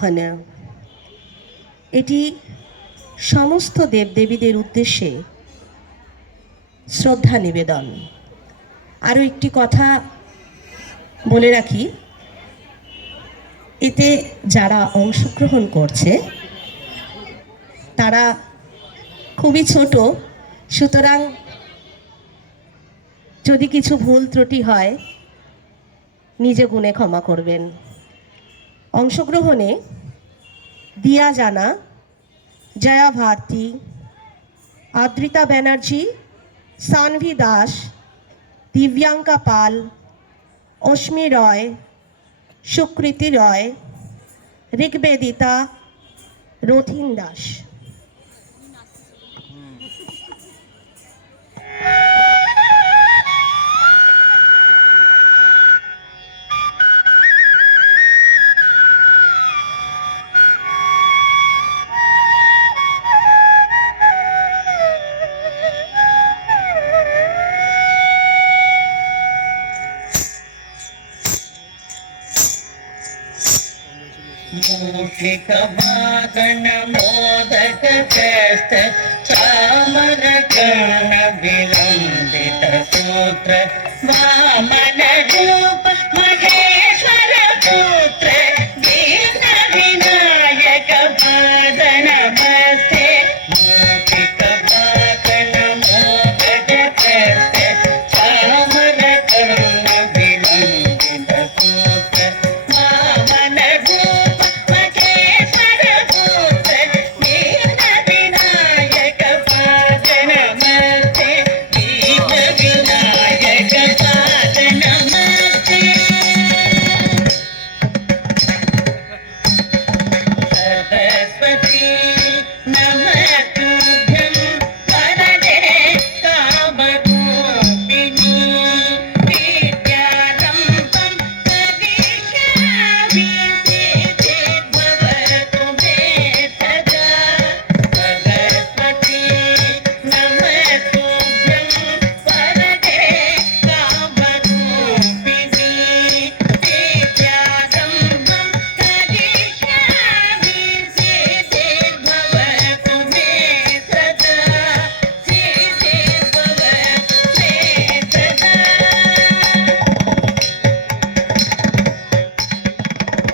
হনা এটি সমস্ত দেবদেবীদের উদ্দেশ্যে শ্রদ্ধা নিবেদন। আরও একটি কথা বলে রাখি, এতে যারা অংশগ্রহণ করছে তারা খুবই ছোট, সুতরাং যদি কিছু ভুল ত্রুটি হয় নিজে গুণে ক্ষমা করবেন। অংশগ্রহণে দিয়া জানা, জয়া ভারতী, আদ্রিতা ব্যানার্জি, সানভি দাস, দিব্যাঙ্কা পাল, অশ্মি রয়, সুকৃতি রয়, ঋগ্বেদিতা, রথিন দাস। मूषिक वागन मोदक चेष्ट चामर कर्ण विलंबित सूत्र वामन रूप महेश्वर पुत्र दीन विनायक पाद नमस्ते। मूषिक वागन मोदक चेष्ट चामर कर्ण विलंबित सूत्र वामन रूप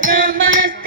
Namaste.